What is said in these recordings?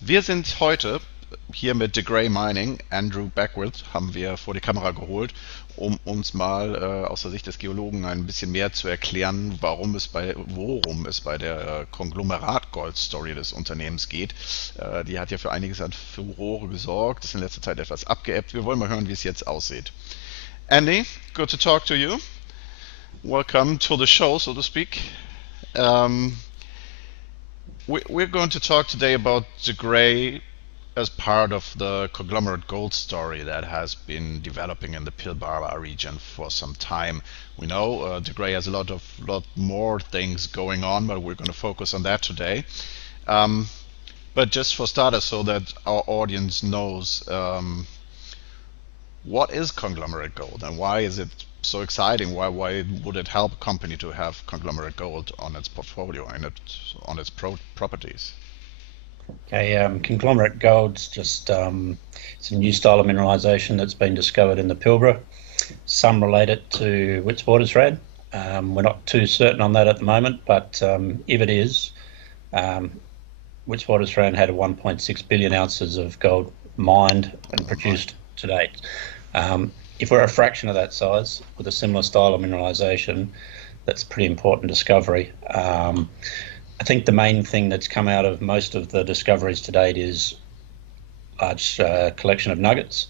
Wir sind heute hier mit The Grey Mining. Andrew Beckwith haben wir vor die Kamera geholt, um uns mal aus der Sicht des Geologen ein bisschen mehr zu erklären, worum es bei der Konglomerat-Gold-Story des Unternehmens geht. Die hat ja für einiges an Furore gesorgt, ist in letzter Zeit etwas abgeebbt. Wir wollen mal hören, wie es jetzt aussieht. Andy, good to talk to you. Welcome to the show, so to speak. Um, we're going to talk today about the Grey as part of the conglomerate gold story that has been developing in the Pilbara region for some time. We know De Grey has a lot more things going on, but we're going to focus on that today. Um, but just for starters, so that our audience knows, what is conglomerate gold and why is it so exciting? Why would it help a company to have conglomerate gold on its portfolio and on its properties? Okay, conglomerate gold's just it's a new style of mineralisation that's been discovered in the Pilbara. Some relate it to Witwatersrand. We're not too certain on that at the moment, but if it is, um, Witwatersrand had 1.6 billion ounces of gold mined and Oh my. produced to date. If we're a fraction of that size with a similar style of mineralisation, that's a pretty important discovery. I think the main thing that's come out of most of the discoveries to date is large collection of nuggets.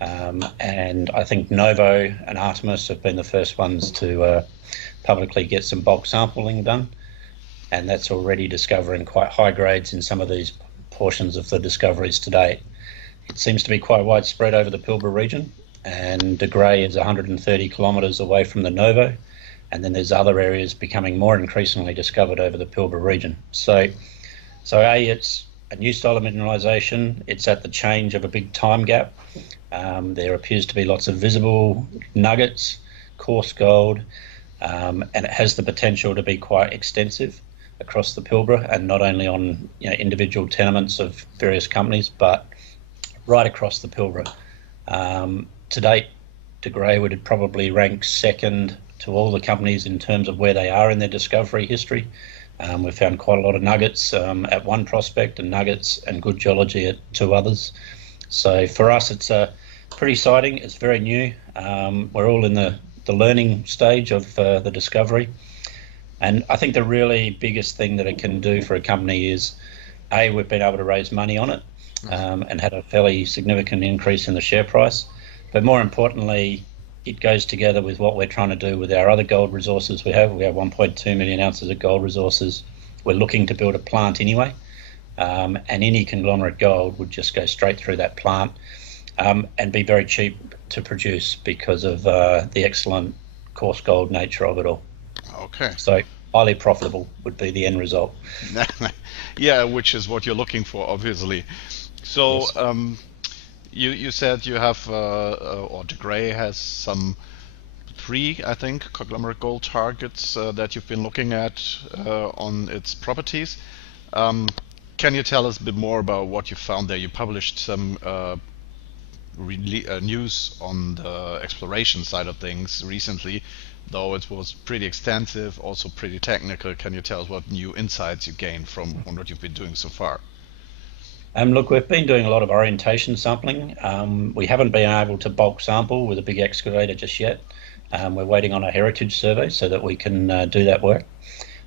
And I think Novo and Artemis have been the first ones to publicly get some bulk sampling done. And that's already discovering quite high grades in some of these portions of the discoveries to date. It seems to be quite widespread over the Pilbara region, and De Grey is 130 kilometres away from the Novo. And then there's other areas becoming more increasingly discovered over the Pilbara region. So it's a new style of mineralisation. It's at the change of a big time gap. There appears to be lots of visible nuggets, coarse gold, and it has the potential to be quite extensive across the Pilbara, and not only on individual tenements of various companies, but right across the Pilbara. To date, De Grey would probably rank second to all the companies in terms of where they are in their discovery history. We've found quite a lot of nuggets at one prospect, and nuggets and good geology at two others. So for us, it's pretty exciting. It's very new. We're all in the learning stage of the discovery. And I think the really biggest thing that it can do for a company is, A, we've been able to raise money on it and had a fairly significant increase in the share price. But more importantly, it goes together with what we're trying to do with our other gold resources we have. We have 1.2 million ounces of gold resources. We're looking to build a plant anyway, and any conglomerate gold would just go straight through that plant and be very cheap to produce because of the excellent coarse gold nature of it all. Okay. So highly profitable would be the end result. Yeah, which is what you're looking for, obviously. So, Yes. you said you have, or De Grey has some three, I think, conglomerate gold targets that you've been looking at on its properties. Um, can you tell us a bit more about what you found there? You published some news on the exploration side of things recently, though it was pretty extensive, also pretty technical. Can you tell us what new insights you gained from what you've been doing so far? Look, we've been doing a lot of orientation sampling. We haven't been able to bulk sample with a big excavator just yet. We're waiting on a heritage survey so that we can do that work.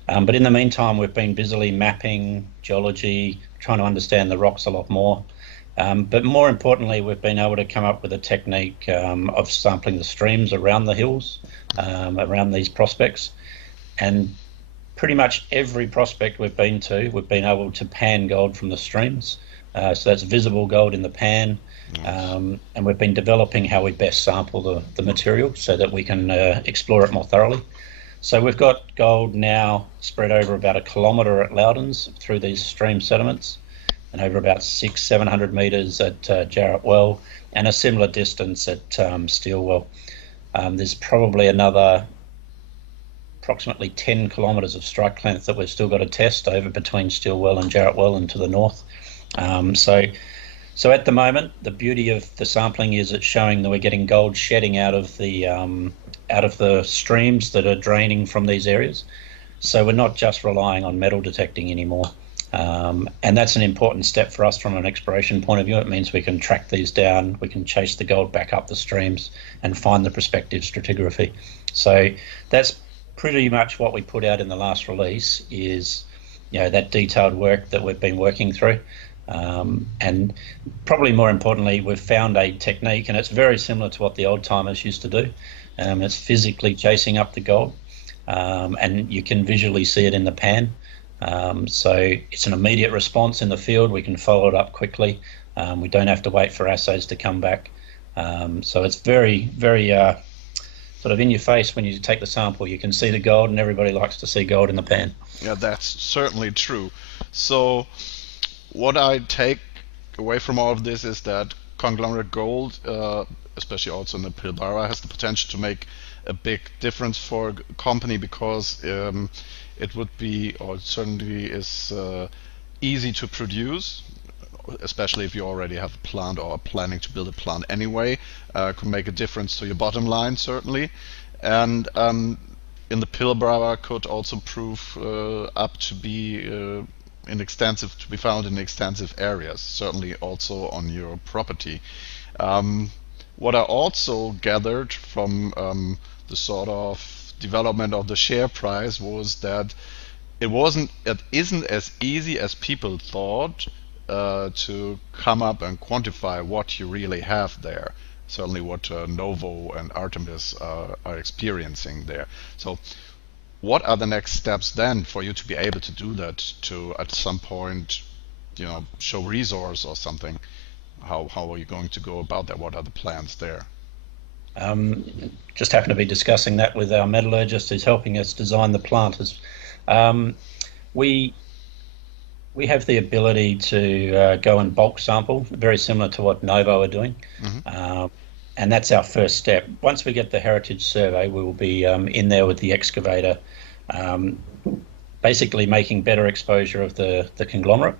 But in the meantime, we've been busily mapping geology, trying to understand the rocks a lot more. But more importantly, we've been able to come up with a technique of sampling the streams around the hills, around these prospects. And pretty much every prospect we've been to, we've been able to pan gold from the streams. So that's visible gold in the pan. Nice. And we've been developing how we best sample the material so that we can explore it more thoroughly. So we've got gold now spread over about 1 kilometre at Loudons through these stream sediments, and over about 600-700 metres at Jarrett Well, and a similar distance at Steelwell. There's probably another approximately 10 kilometres of strike length that we've still got to test over between Steelwell and Jarrett Well and to the north. So at the moment, the beauty of the sampling is it's showing that we're getting gold shedding out of the streams that are draining from these areas. So we're not just relying on metal detecting anymore. And that's an important step for us from an exploration point of view. It means we can track these down, we can chase the gold back up the streams and find the prospective stratigraphy. So that's pretty much what we put out in the last release, is that detailed work that we've been working through. And probably more importantly, we've found a technique, and it's very similar to what the old timers used to do. It's physically chasing up the gold, and you can visually see it in the pan. So it's an immediate response in the field. We can follow it up quickly. We don't have to wait for assays to come back. So it's very, very sort of in your face when you take the sample. You can see the gold, and everybody likes to see gold in the pan. Yeah, that's certainly true. So what I take away from all of this is that conglomerate gold, especially also in the Pilbara, has the potential to make a big difference for a company, because it would be, or it certainly is, easy to produce, especially if you already have a plant or are planning to build a plant anyway. Could make a difference to your bottom line, certainly. And in the Pilbara could also prove up to be to be found in extensive areas, certainly also on your property. What I also gathered from the sort of development of the share price was that it isn't as easy as people thought to come up and quantify what you really have there. Certainly what Novo and Artemis are experiencing there. So what are the next steps then for you to be able to do that, to at some point show resource or something? How are you going to go about that? What are the plans there? Just happen to be discussing that with our metallurgist who's helping us design the plant. We have the ability to go and bulk sample, very similar to what Novo are doing. And that's our first step. Once we get the heritage survey, we will be in there with the excavator, basically making better exposure of the conglomerate,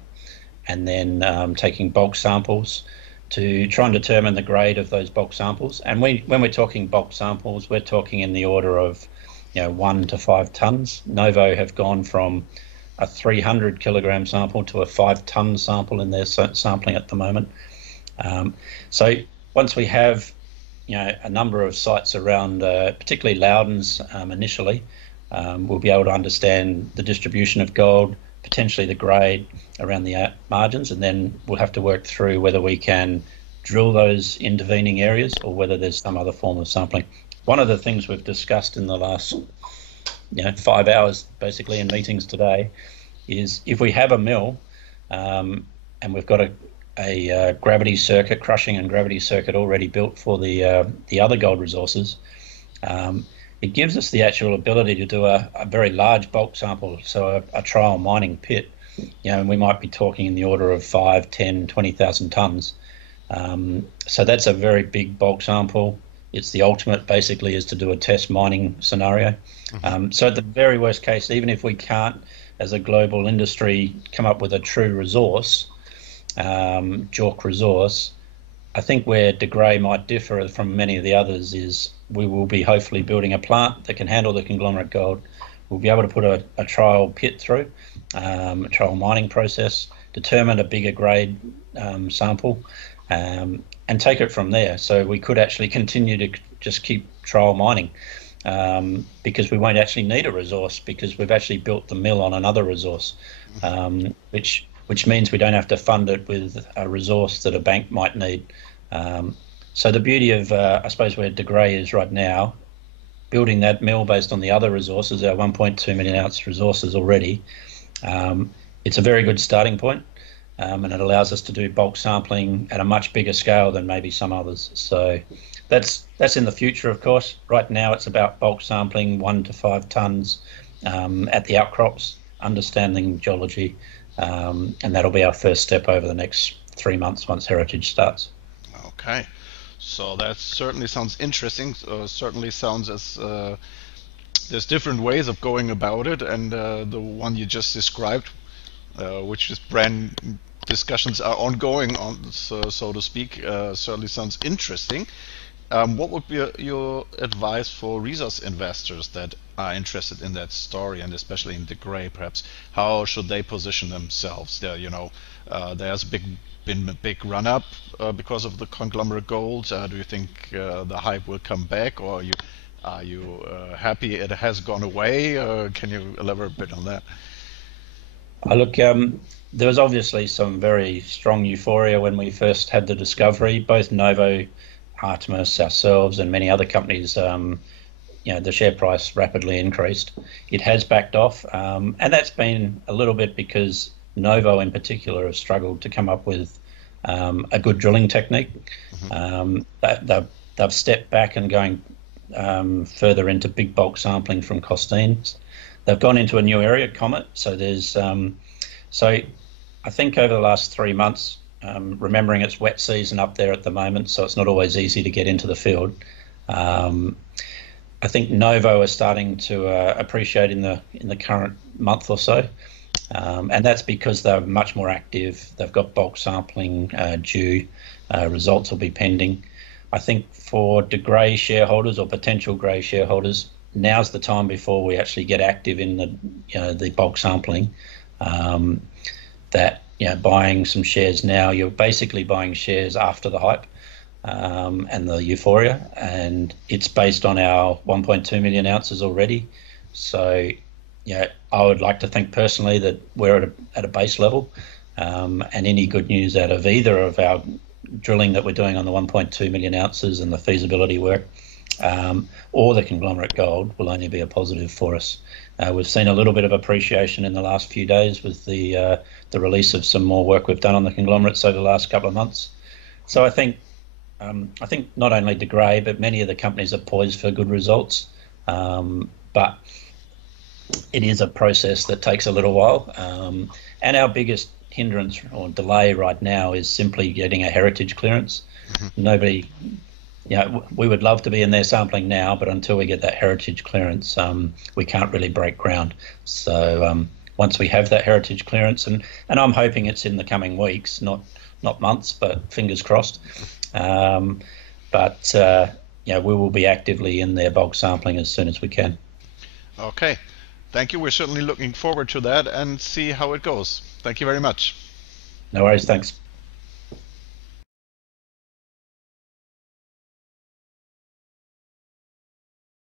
and then taking bulk samples to try and determine the grade of those bulk samples. And when we're talking bulk samples, we're talking in the order of 1 to 5 tons. Novo have gone from a 300 kilogram sample to a 5-ton sample in their sampling at the moment. So once we have a number of sites around, particularly Loudon's initially, we'll be able to understand the distribution of gold, potentially the grade around the margins, and then we'll have to work through whether we can drill those intervening areas or whether there's some other form of sampling. One of the things we've discussed in the last 5 hours basically in meetings today is, if we have a mill and we've got a gravity circuit, crushing and gravity circuit already built for the other gold resources, it gives us the actual ability to do a very large bulk sample, so a trial mining pit. And we might be talking in the order of 5, 10, 20,000 tons. So that's a very big bulk sample. It's the ultimate, basically, is to do a test mining scenario. So at the very worst case, even if we can't, as a global industry, come up with a true resource, JORC resource, I think where De Grey might differ from many of the others is we will be hopefully building a plant that can handle the conglomerate gold. We'll be able to put a trial pit through, a trial mining process, determine a bigger grade sample, and take it from there. So we could actually continue to just keep trial mining, because we won't actually need a resource, because we've actually built the mill on another resource, which means we don't have to fund it with a resource that a bank might need. So the beauty of, I suppose, where De Grey is right now, building that mill based on the other resources, our 1.2 million ounce resources already, it's a very good starting point, and it allows us to do bulk sampling at a much bigger scale than maybe some others. So that's in the future, of course. Right now it's about bulk sampling 1 to 5 tons at the outcrops, understanding geology, and that'll be our first step over the next 3 months once heritage starts. Okay, so that certainly sounds interesting. Certainly sounds as there's different ways of going about it, and the one you just described, which is brand discussions are ongoing on, so to speak, certainly sounds interesting. What would be your advice for resource investors that are interested in that story, and especially in De Grey, perhaps? How should they position themselves? There's been a big run up because of the conglomerate gold. Do you think the hype will come back, or are you happy it has gone away? Can you elaborate a bit on that? Look, there was obviously some very strong euphoria when we first had the discovery. Both Novo, Artemis, ourselves, and many other companies, the share price rapidly increased. It has backed off, and that's been a little bit because Novo in particular have struggled to come up with a good drilling technique. They've stepped back and going further into big bulk sampling from Costines. They've gone into a new area, Comet. So I think over the last 3 months, remembering it's wet season up there at the moment, so it's not always easy to get into the field. I think Novo are starting to appreciate in the current month or so, and that's because they're much more active. They've got bulk sampling due. Results will be pending. I think for De Grey shareholders or potential Grey shareholders, now's the time before we actually get active in the bulk sampling. Buying some shares now, you're basically buying shares after the hype and the euphoria, and it's based on our 1.2 million ounces already. So, I would like to think personally that we're at a base level, and any good news out of either of our drilling that we're doing on the 1.2 million ounces and the feasibility work, or the conglomerate gold, will only be a positive for us. We've seen a little bit of appreciation in the last few days with the release of some more work we've done on the conglomerates over the last couple of months. So I think not only De Grey, but many of the companies are poised for good results. But it is a process that takes a little while. And our biggest hindrance or delay right now is simply getting a heritage clearance. Nobody, we would love to be in there sampling now, but until we get that heritage clearance, we can't really break ground. So once we have that heritage clearance, and I'm hoping it's in the coming weeks, not months, but fingers crossed. We will be actively in there bulk sampling as soon as we can. Okay. Thank you. We're certainly looking forward to that and see how it goes. Thank you very much. No worries. Thanks.